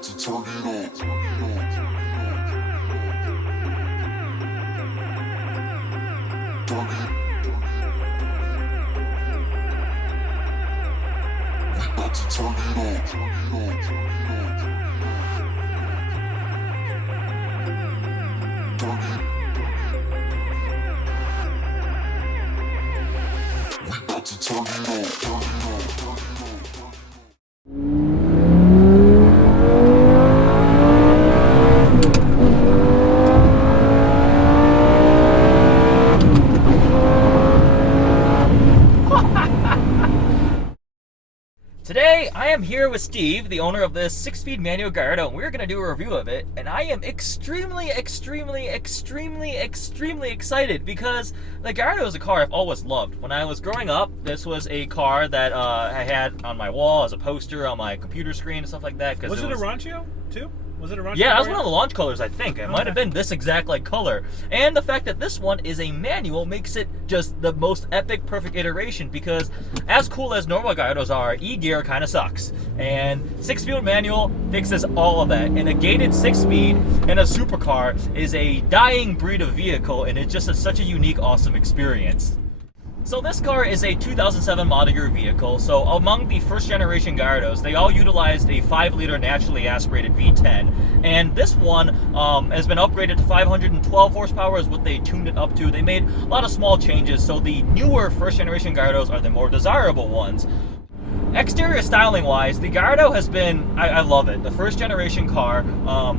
about to turn it up. Turn it. We about to turn it up. Turn it. We about to turn it up. Turn it up. Turn it up. Today, I am here with Steve, the owner of this 6-speed manual Gallardo, and we're going to do a review of it, and I am extremely excited because the Gallardo is a car I've always loved. When I was growing up, this was a car that I had on my wall as a poster on my computer screen and stuff like that. Was it a Rancho, too? Was it a Rancho? Yeah, that was one of the launch colors, I think. It might have been this exact color. And the fact that this one is a manual makes it just the most epic, perfect iteration because as cool as normal Gallardos are, E-gear kind of sucks. And 6-speed manual fixes all of that. And a gated 6-speed in a supercar is a dying breed of vehicle, and it's just such a unique, awesome experience. So this car is a 2007 model year vehicle. So among the first generation Gallardos, they all utilized a 5-liter naturally aspirated V10. And this one has been upgraded to 512 horsepower is what they tuned it up to. They made a lot of small changes. So the newer first generation Gallardos are the more desirable ones. Exterior styling wise, the Gallardo has been, I love it. The first generation car,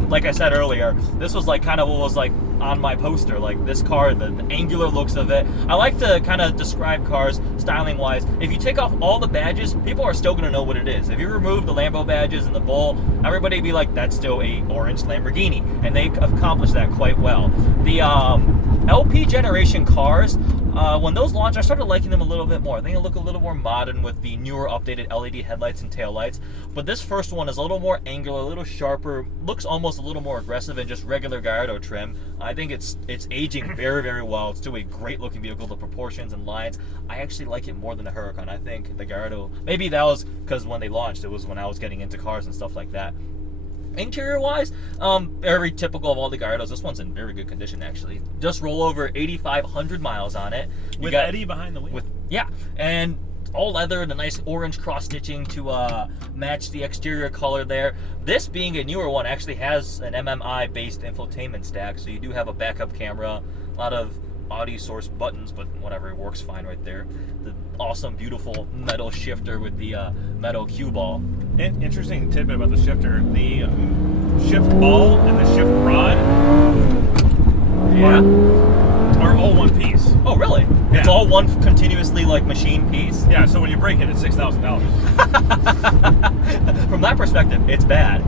like I said earlier, this was kind of what was on my poster, this car, the angular looks of it. I like to kind of describe cars styling wise. If you take off all the badges, people are still going to know what it is. If you remove the Lambo badges and the bull, everybody would be like, that's still a orange Lamborghini. And they accomplished that quite well. The LP generation cars, when those launched, I started liking them a little bit more. I think they look a little more modern with the newer updated LED headlights and taillights. But this first one is a little more angular, a little sharper, looks almost a little more aggressive than just regular Gallardo trim. I think it's aging very well. It's still a great looking vehicle. The proportions and lines, I actually like it more than the Huracan. I think the Gallardo, maybe that was because when they launched, it was when I was getting into cars and stuff like that. Interior wise, very typical of all the Gallardos. This one's in very good condition actually. Just roll over 8,500 miles on it. With Eddie behind the wheel. Yeah, and all leather, the nice orange cross stitching to match the exterior color there. This being a newer one actually has an MMI based infotainment stack, so you do have a backup camera, a lot of audio source buttons, but whatever, it works fine right there. The awesome, beautiful metal shifter with the metal cue ball. Interesting tidbit about the shifter. The shift ball and the shift rod are all one piece. Oh, really? Yeah. It's all one continuously machine piece? Yeah, so when you break it, it's $6,000. From that perspective, it's bad.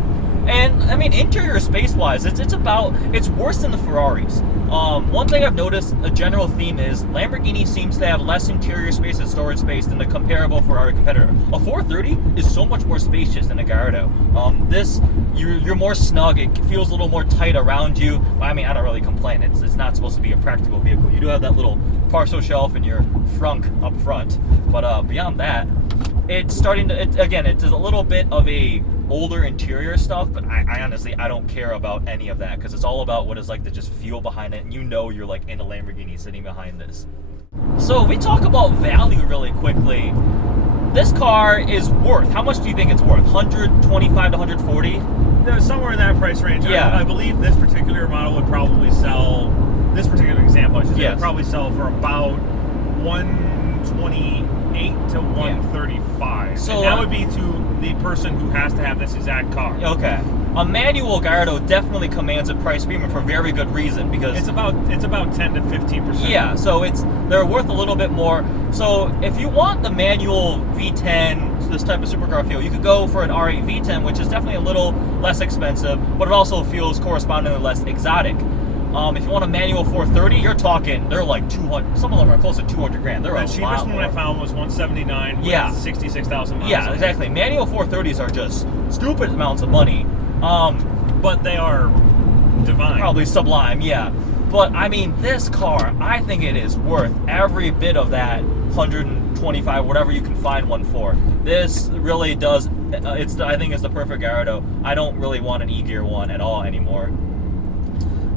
And I mean, interior space-wise, it's worse than the Ferraris. One thing I've noticed, a general theme is Lamborghini seems to have less interior space and storage space than the comparable Ferrari competitor. A 430 is so much more spacious than a Gallardo. This, you're more snug. It feels a little more tight around you. I mean, I don't really complain. It's not supposed to be a practical vehicle. You do have that little parcel shelf in your frunk up front, but beyond that, it's starting to. It's a little bit of a older interior stuff, but I honestly don't care about any of that because it's all about what it's like to just feel behind it, and you're in a Lamborghini sitting behind this. So if we talk about value really quickly, this car is worth, how much do you think it's worth? 125 to 140? No, somewhere in that price range. Yeah. I believe this particular model would probably sell, this particular example, I should say, would probably sell for about 128 to 135. So and that would be to the person who has to have this exact car. Okay. A manual Gallardo definitely commands a price premium for very good reason because it's about 10 to 15%. Yeah, so they're worth a little bit more. So if you want the manual V10, this type of supercar feel, you could go for an R8 V10, which is definitely a little less expensive, but it also feels correspondingly less exotic. If you want a manual 430, you're talking, they're like 200, some of them are close to 200 grand. They're the cheapest one I found was 179 with 66,000 miles. Yeah, exactly. Manual 430s are just stupid amounts of money. But they are divine. Probably sublime, yeah. But I mean, this car, I think it is worth every bit of that 100 25, whatever you can find one for. This really does. I think it's the perfect Gallardo. I don't really want an E-Gear one at all anymore.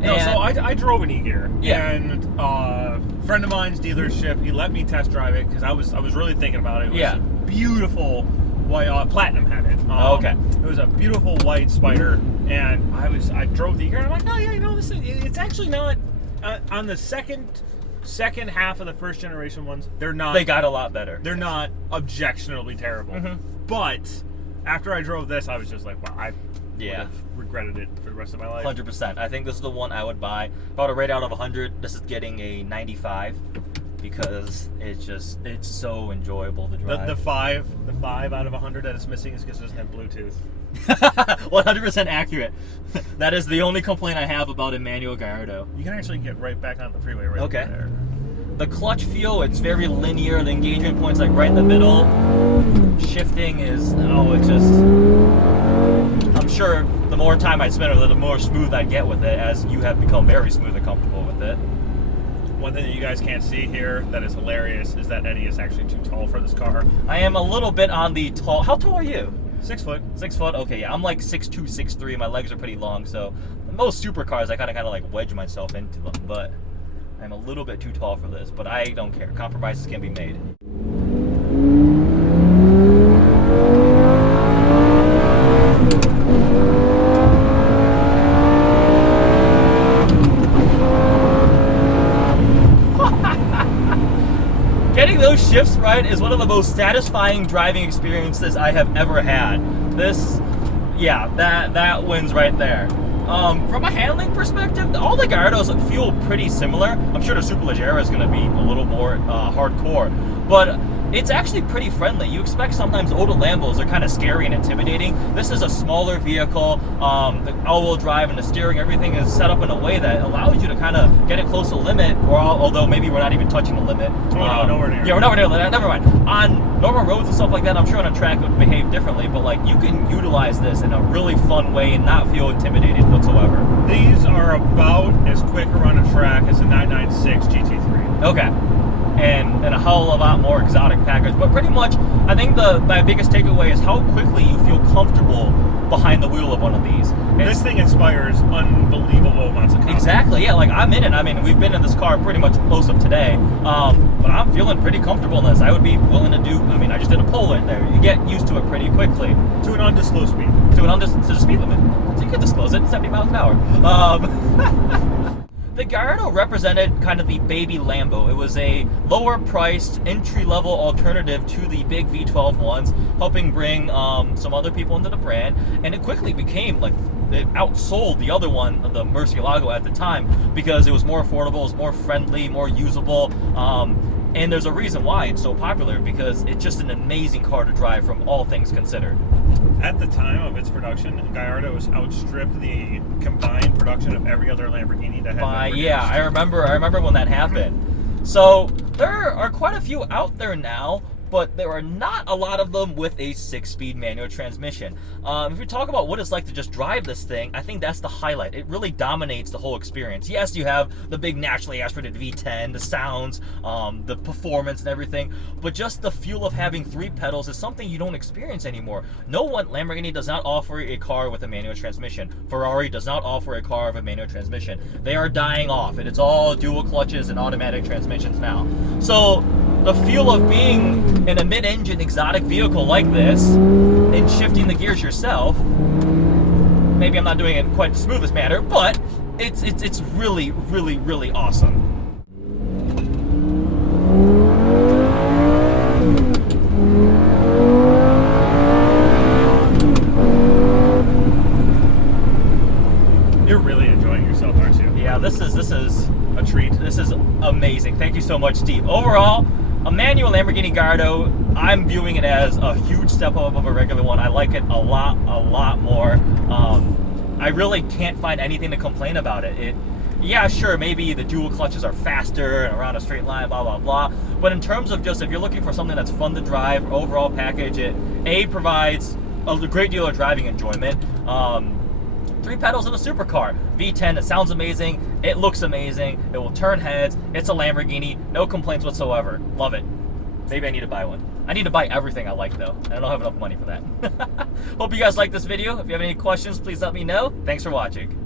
No, so I drove an E-Gear, Yeah. and a friend of mine's dealership, he let me test drive it because I was really thinking about it. It was Yeah. a beautiful white, Platinum had it. Okay. It was a beautiful white Spider, and I drove the E-Gear, and I'm like, oh yeah, it's actually not on the second half of the first generation ones. They got a lot better. They're not objectionably terrible, but after I drove this, I was just like, wow, I would have regretted it for the rest of my life. 100%. I think this is the one I would buy. If I were to rate out of 100, this is getting a 95 because it's so enjoyable to drive. The five out of 100 that it's missing is because it doesn't have Bluetooth. 100% accurate. That is the only complaint I have about a manual Gallardo. You can actually get right back on the freeway Okay. there. The clutch feel, it's very linear. The engagement point's like right in the middle. Shifting is, I'm sure the more time I spend with it, the more smooth I get with it, as you have become very smooth and comfortable with it. One thing that you guys can't see here that is hilarious is that Eddie is actually too tall for this car. I am a little bit on the tall. How tall are you? 6 foot. 6 foot? Okay, yeah. I'm like 6'2", 6'3". My legs are pretty long, so most supercars I kind of like wedge myself into them, but I'm a little bit too tall for this, but I don't care. Compromises can be made. Getting those shifts right is one of the most satisfying driving experiences I have ever had. That wins right there. From a handling perspective, all the Gallardos feel pretty similar. I'm sure the Superleggera is going to be a little more hardcore, but it's actually pretty friendly. You expect sometimes older Lambos are kind of scary and intimidating. This is a smaller vehicle. The all-wheel drive and the steering, everything is set up in a way that allows you to kind of get it close to the limit, or although maybe we're not even touching the limit. No, nowhere near. Yeah, we're nowhere near that. Never mind. On normal roads and stuff like that, I'm sure on a track it would behave differently, but like you can utilize this in a really fun way and not feel intimidated whatsoever. These are about as quick around a track as a 996 GT3. Okay. And a whole lot more exotic package. But pretty much, I think my biggest takeaway is how quickly you feel comfortable behind the wheel of one of these. This thing inspires unbelievable amounts of confidence. Exactly, yeah, like I'm in it. I mean, we've been in this car pretty much most of today, but I'm feeling pretty comfortable in this. I would be willing to do, I just did a poll right there. You get used to it pretty quickly. To an undisclosed speed. To the speed limit. So you could disclose it, 70 miles an hour. The Gallardo represented kind of the baby Lambo. It was a lower-priced, entry-level alternative to the big V12 ones, helping bring some other people into the brand, and it quickly became, it outsold the other one, the Murcielago at the time, because it was more affordable, it was more friendly, more usable, and there's a reason why it's so popular, because it's just an amazing car to drive from all things considered. At the time of its production, Gallardos outstripped the combined production of every other Lamborghini that had been produced. Yeah, I remember when that happened. So there are quite a few out there now, but there are not a lot of them with a 6-speed manual transmission. If we talk about what it's like to just drive this thing, I think that's the highlight. It really dominates the whole experience. Yes, you have the big naturally aspirated V10, the sounds, the performance and everything, but just the feel of having 3 pedals is something you don't experience anymore. Lamborghini does not offer a car with a manual transmission. Ferrari does not offer a car with a manual transmission. They are dying off, and it's all dual clutches and automatic transmissions now. So the feel of being in a mid-engine exotic vehicle like this and shifting the gears yourself, maybe I'm not doing it in quite the smoothest manner, but it's really, really, really awesome. You're really enjoying yourself, aren't you? Yeah, this is A treat. This is amazing. Thank you so much, Steve. Overall, a manual Lamborghini Gallardo, I'm viewing it as a huge step up of a regular one. I like it a lot more. I really can't find anything to complain about it. Yeah, sure, maybe the dual clutches are faster and around a straight line, blah, blah, blah. But in terms of just if you're looking for something that's fun to drive, overall package, it provides a great deal of driving enjoyment. 3 pedals in a supercar. V10, it sounds amazing. It looks amazing. It will turn heads. It's a Lamborghini. No complaints whatsoever. Love it. Maybe I need to buy one. I need to buy everything I like, though. And I don't have enough money for that. Hope you guys like this video. If you have any questions, please let me know. Thanks for watching.